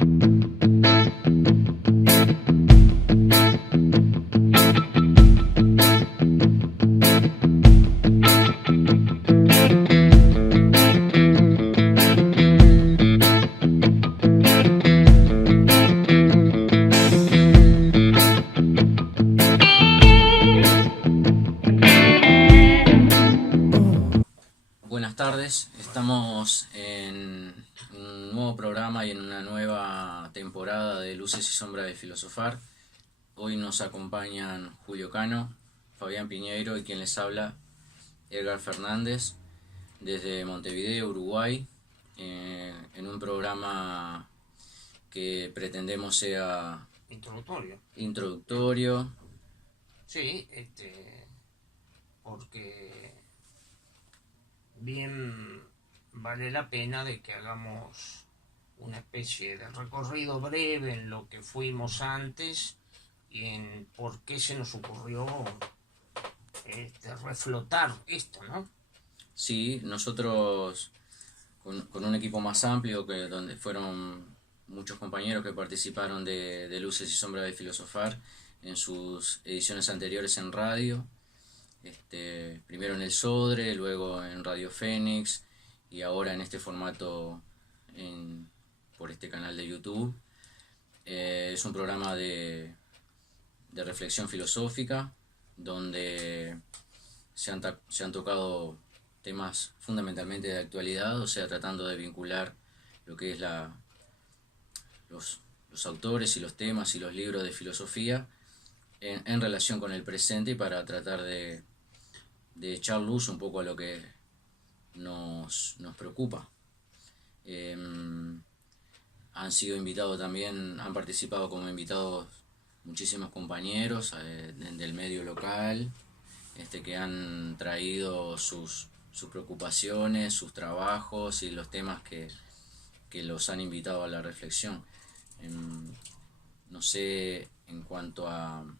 Buenas tardes, estamos en un nuevo programa y en una nueva temporada de Luces y Sombras de Filosofar. Hoy nos acompañan Julio Cano, Fabián Piñeiro y quien les habla, Edgar Fernández, desde Montevideo, Uruguay, en un programa que pretendemos sea introductorio. Sí, porque bien vale la pena de que hagamos una especie de recorrido breve en lo que fuimos antes y en por qué se nos ocurrió reflotar esto, ¿no? Sí, nosotros con un equipo más amplio, donde fueron muchos compañeros que participaron de Luces y Sombras de Filosofar en sus ediciones anteriores en radio, primero en el Sodre, luego en Radio Fénix y ahora en este formato por este canal de YouTube. Es un programa de reflexión filosófica donde se han tocado temas fundamentalmente de actualidad, o sea, tratando de vincular lo que es los autores y los temas y los libros de filosofía en relación con el presente y para tratar de echar luz un poco a lo que nos preocupa. Han sido invitados también, han participado como invitados muchísimos compañeros del medio local, que han traído sus preocupaciones, sus trabajos y los temas que los han invitado a la reflexión. No sé, en cuanto al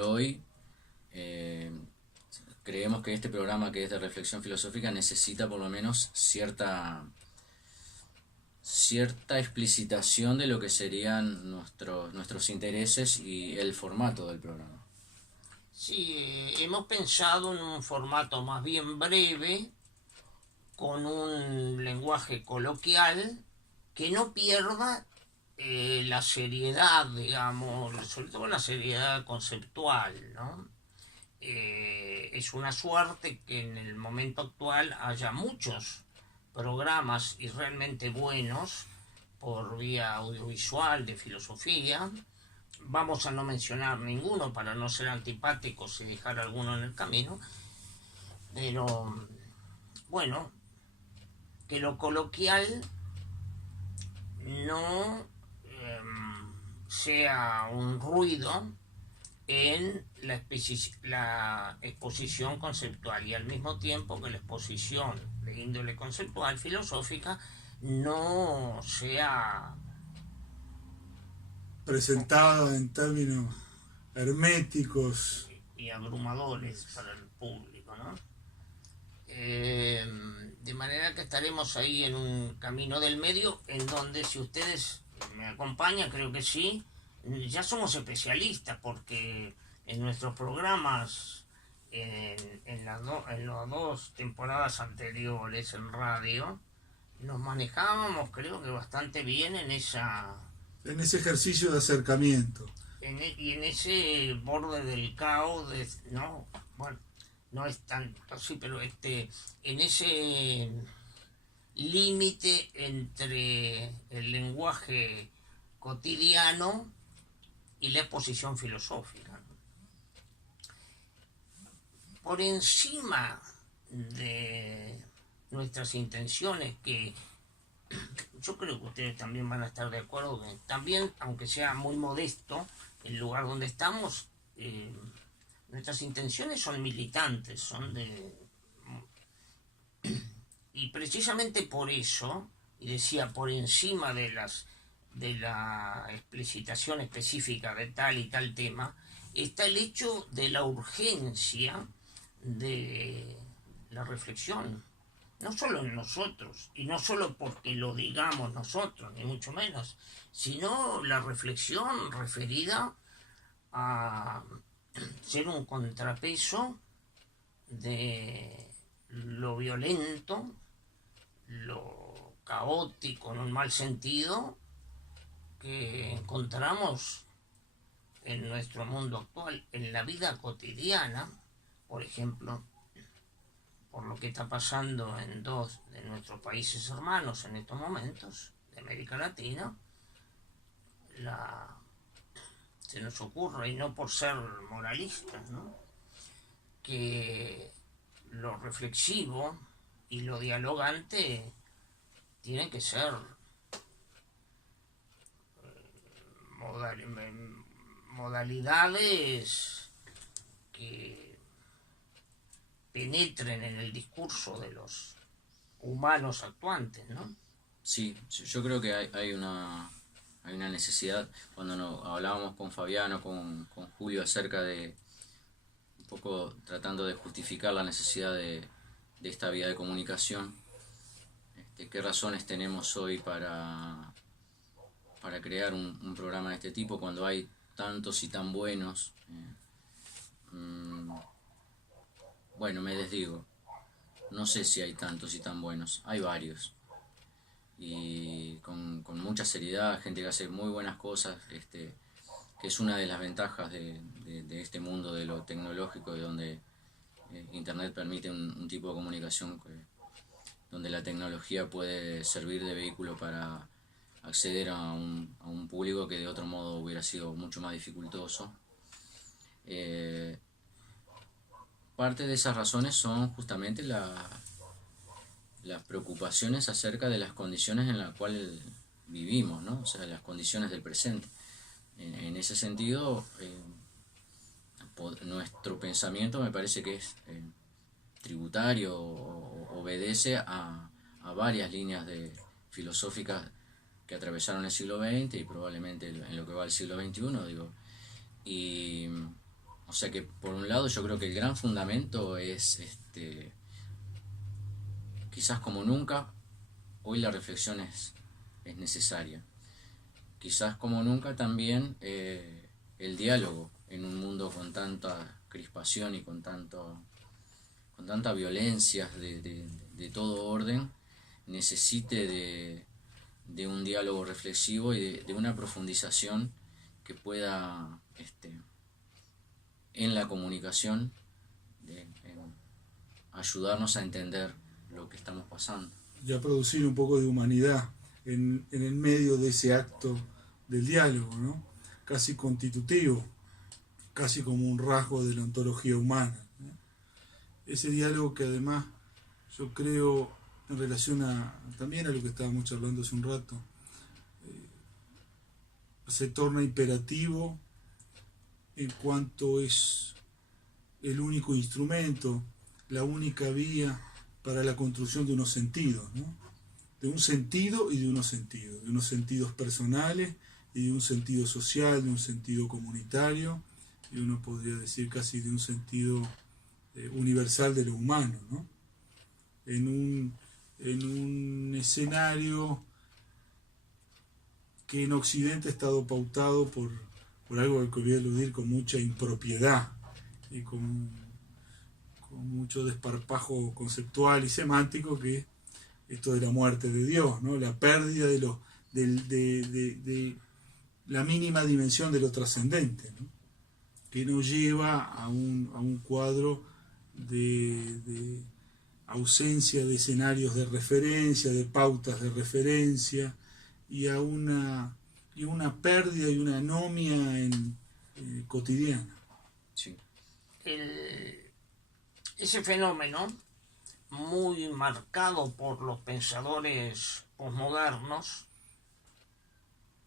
hoy, creemos que este programa, que es de reflexión filosófica, necesita por lo menos cierta explicitación de lo que serían nuestros intereses y el formato del programa. Sí, hemos pensado en un formato más bien breve, con un lenguaje coloquial que no pierda la seriedad, digamos, sobre todo la seriedad conceptual, ¿no? Es una suerte que en el momento actual haya muchos programas y realmente buenos por vía audiovisual de filosofía. Vamos a no mencionar ninguno para no ser antipáticos y dejar alguno en el camino, pero bueno, que lo coloquial no sea un ruido en la exposición conceptual, y al mismo tiempo que la exposición de índole conceptual filosófica no sea presentada en términos herméticos y abrumadores para el público, ¿no? De manera que estaremos ahí en un camino del medio en donde, si ustedes me acompañan, creo que sí, ya somos especialistas, porque en nuestros programas en las dos temporadas anteriores en radio nos manejábamos, creo que bastante bien en ese ejercicio de acercamiento y en ese borde del caos, ¿no? Bueno, no es tanto así, pero en ese límite entre el lenguaje cotidiano y la exposición filosófica. Por encima de nuestras intenciones, que yo creo que ustedes también van a estar de acuerdo, que también, aunque sea muy modesto el lugar donde estamos, nuestras intenciones son militantes, y precisamente por eso, y decía por encima de la explicitación específica de tal y tal tema, está el hecho de la urgencia de la reflexión no solo en nosotros, y no solo porque lo digamos nosotros, ni mucho menos, sino la reflexión referida a ser un contrapeso de lo violento, lo caótico en un mal sentido que encontramos en nuestro mundo actual, en la vida cotidiana, por ejemplo, por lo que está pasando en dos de nuestros países hermanos en estos momentos, de América Latina, se nos ocurre, y no por ser moralistas, ¿no?, que lo reflexivo y lo dialogante tienen que ser modalidades que penetren en el discurso de los humanos actuantes, ¿no? Sí, yo creo que hay una necesidad. Cuando hablábamos con Fabiano, con Julio, acerca de un poco tratando de justificar la necesidad de esta vía de comunicación, ¿qué razones tenemos hoy para crear un programa de este tipo cuando hay tantos y tan buenos? Bueno, me desdigo. No sé si hay tantos y tan buenos. Hay varios. Y con mucha seriedad, gente que hace muy buenas cosas, que es una de las ventajas de este mundo de lo tecnológico, y donde Internet permite un tipo de comunicación donde la tecnología puede servir de vehículo para acceder a un público que de otro modo hubiera sido mucho más dificultoso. Parte de esas razones son justamente las preocupaciones acerca de las condiciones en las cuales vivimos, ¿no? O sea, las condiciones del presente. En ese sentido, nuestro pensamiento me parece que es tributario, obedece a varias líneas filosóficas que atravesaron el siglo XX y probablemente en lo que va al siglo XXI, digo. Y, o sea que, por un lado, yo creo que el gran fundamento es, quizás como nunca, hoy la reflexión es necesaria. Quizás como nunca también el diálogo en un mundo con tanta crispación y con tanta violencia de todo orden, necesite de un diálogo reflexivo y de una profundización que pueda, en la comunicación, ayudarnos a entender lo que estamos pasando. Y a producir un poco de humanidad en el medio de ese acto del diálogo, ¿no? Casi constitutivo, casi como un rasgo de la ontología humana, ¿no? Ese diálogo que además yo creo, en relación también a lo que estábamos charlando hace un rato, se torna imperativo en cuanto es el único instrumento, la única vía para la construcción de unos sentidos, ¿no? De un sentido y de unos sentidos personales y de un sentido social, de un sentido comunitario, y uno podría decir casi de un sentido universal de lo humano, ¿no? En un escenario que en Occidente ha estado pautado por algo que voy a aludir con mucha impropiedad y con mucho desparpajo conceptual y semántico, que es esto de la muerte de Dios, ¿no? La pérdida de la mínima dimensión de lo trascendente, ¿no? Que nos lleva a un cuadro de ausencia de escenarios de referencia, de pautas de referencia, y a una pérdida y una anomia cotidiana. Sí. Ese fenómeno, muy marcado por los pensadores posmodernos,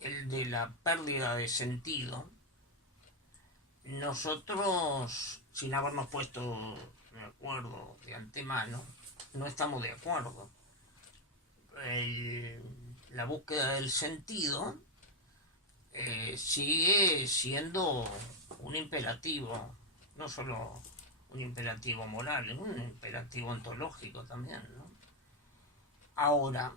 el de la pérdida de sentido, nosotros, sin habernos puesto de acuerdo de antemano, no estamos de acuerdo. La búsqueda del sentido sigue siendo un imperativo, no solo un imperativo moral, es un imperativo ontológico también, ¿no? Ahora,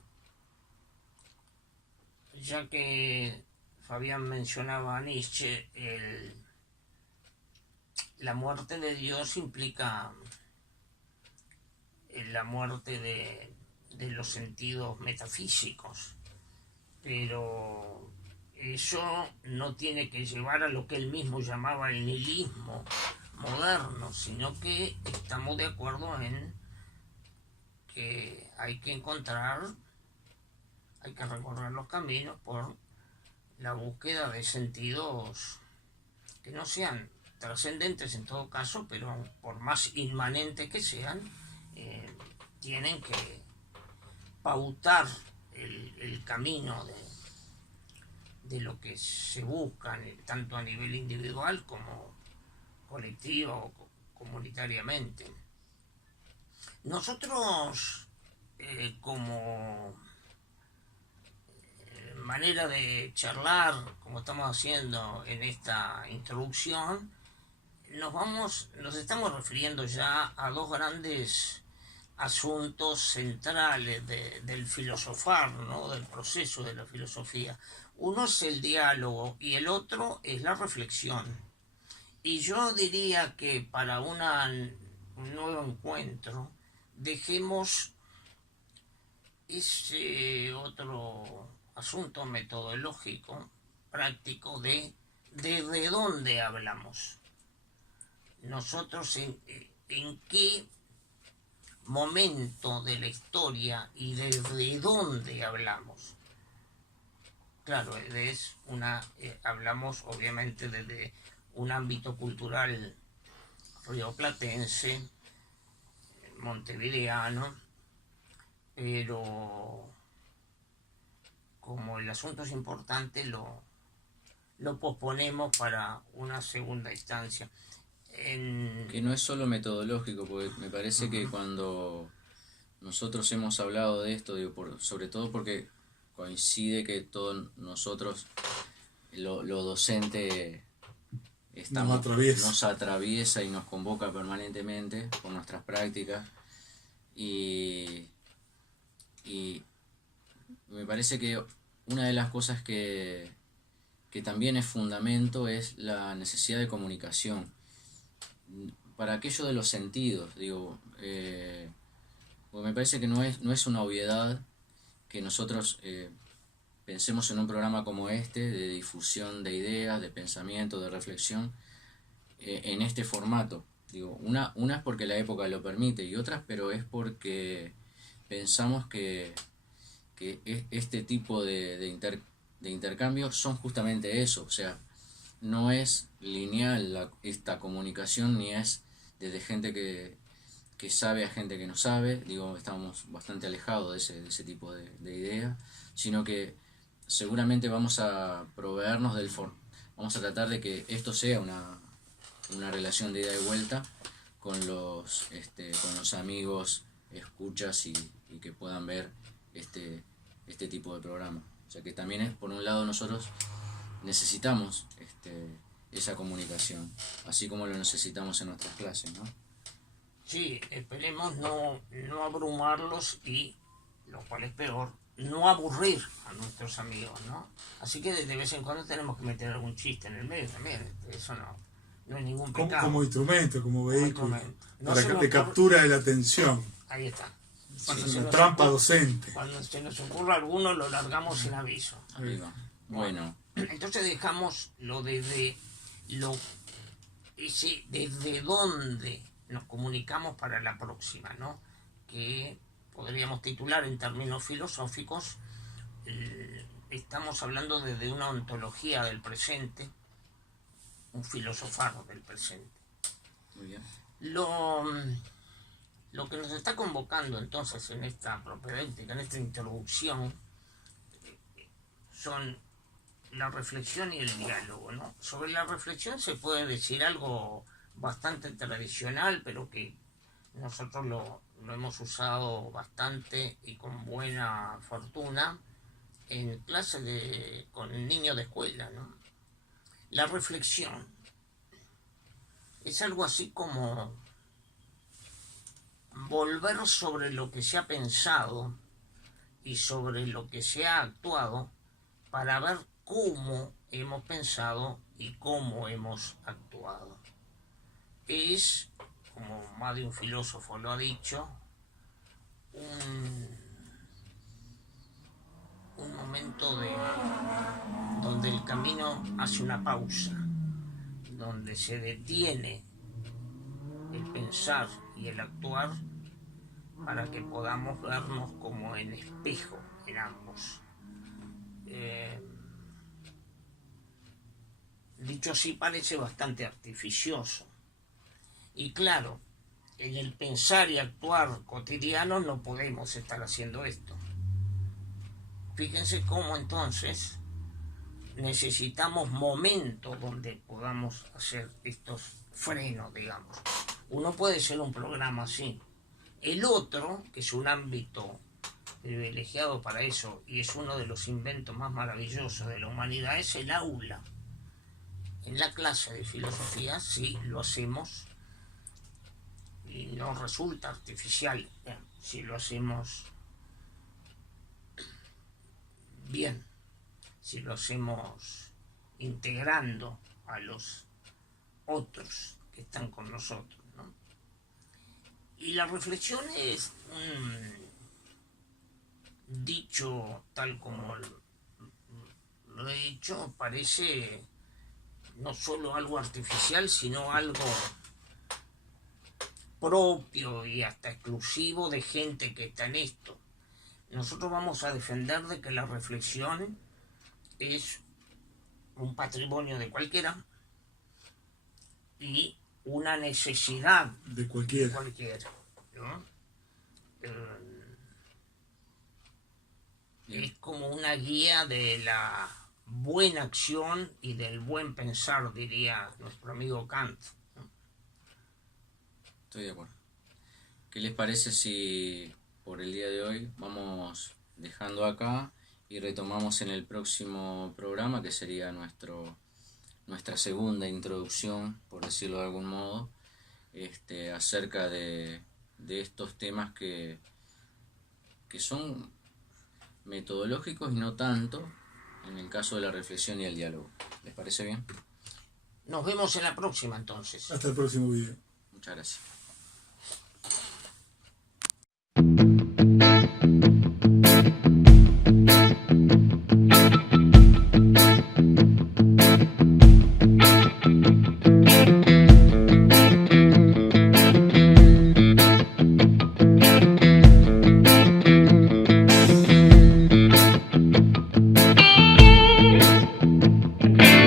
ya que Fabián mencionaba a Nietzsche, la muerte de Dios implica la muerte de los sentidos metafísicos, pero eso no tiene que llevar a lo que él mismo llamaba el nihilismo moderno, sino que estamos de acuerdo en que hay que recorrer los caminos por la búsqueda de sentidos que no sean trascendentes en todo caso, pero por más inmanentes que sean, tienen que pautar el camino de lo que se busca, tanto a nivel individual como colectivo o comunitariamente. Nosotros, como manera de charlar, como estamos haciendo en esta introducción, nos estamos refiriendo ya a dos grandes asuntos centrales del filosofar, ¿no? Del proceso de la filosofía. Uno es el diálogo y el otro es la reflexión. Y yo diría que para un nuevo encuentro dejemos ese otro asunto metodológico, práctico, de dónde hablamos. Nosotros en qué momento de la historia y desde dónde hablamos. Claro, hablamos obviamente desde un ámbito cultural rioplatense, montevideano, pero como el asunto es importante, lo posponemos para una segunda instancia. Que no es solo metodológico, porque me parece que cuando nosotros hemos hablado de esto, digo, sobre todo porque coincide que todos nosotros, lo docente, nos atraviesa y nos convoca permanentemente por nuestras prácticas, y me parece que una de las cosas que también es fundamento es la necesidad de comunicación para aquello de los sentidos, digo, porque me parece que no es una obviedad que nosotros pensemos en un programa como este, de difusión de ideas, de pensamiento, de reflexión, en este formato. Digo, una es porque la época lo permite, y otras, pero es porque pensamos que este tipo de intercambios son justamente eso. O sea, no es lineal esta comunicación, ni es desde gente que sabe a gente que no sabe. Digo, estamos bastante alejados de ese tipo de idea, sino que seguramente vamos a proveernos vamos a tratar de que esto sea una relación de ida y vuelta con los amigos, escuchas, y que puedan ver este tipo de programa. O sea que también es, por un lado, nosotros necesitamos esa comunicación, así como lo necesitamos en nuestras clases, ¿no? Sí, esperemos no abrumarlos y, lo cual es peor, no aburrir a nuestros amigos, ¿no? Así que de vez en cuando tenemos que meter algún chiste en el medio también. Eso no es ningún pecado. Como instrumento, como vehículo, No para que captura de la atención. Ahí está. Una trampa docente. Cuando se nos ocurra alguno, lo largamos sin aviso. Arriba. Bueno. Entonces dejamos desde dónde nos comunicamos para la próxima, ¿no? Que podríamos titular en términos filosóficos, estamos hablando desde una ontología del presente, un filosofar del presente. Muy bien. Lo que nos está convocando entonces en esta propedéutica, en esta introducción, son la reflexión y el diálogo, ¿no? Sobre la reflexión se puede decir algo bastante tradicional, pero que nosotros lo hemos usado bastante y con buena fortuna en clase con niños de escuela, ¿no? La reflexión es algo así como volver sobre lo que se ha pensado y sobre lo que se ha actuado para ver cómo hemos pensado y cómo hemos actuado. Es, como más de un filósofo lo ha dicho, un momento donde el camino hace una pausa, donde se detiene el pensar y el actuar para que podamos vernos como en espejo en ambos. Dicho así, parece bastante artificioso. Y claro, en el pensar y actuar cotidiano no podemos estar haciendo esto. Fíjense cómo entonces necesitamos momentos donde podamos hacer estos frenos, digamos. Uno puede ser un programa así. El otro, que es un ámbito privilegiado para eso y es uno de los inventos más maravillosos de la humanidad, es el aula. En la clase de filosofía sí lo hacemos y no resulta artificial, si lo hacemos bien, si lo hacemos integrando a los otros que están con nosotros, ¿no? Y la reflexión es dicho tal como lo he dicho, parece no solo algo artificial, sino algo propio y hasta exclusivo de gente que está en esto. Nosotros vamos a defender de que la reflexión es un patrimonio de cualquiera y una necesidad de cualquiera, ¿no? Es como una guía de la buena acción y del buen pensar, diría nuestro amigo Kant, ¿no? Estoy de acuerdo. ¿Qué les parece si por el día de hoy vamos dejando acá y retomamos en el próximo programa, que sería nuestra segunda introducción, por decirlo de algún modo, acerca de estos temas que son metodológicos y no tanto en el caso de la reflexión y el diálogo? ¿Les parece bien? Nos vemos en la próxima entonces. Hasta el próximo video. Muchas gracias.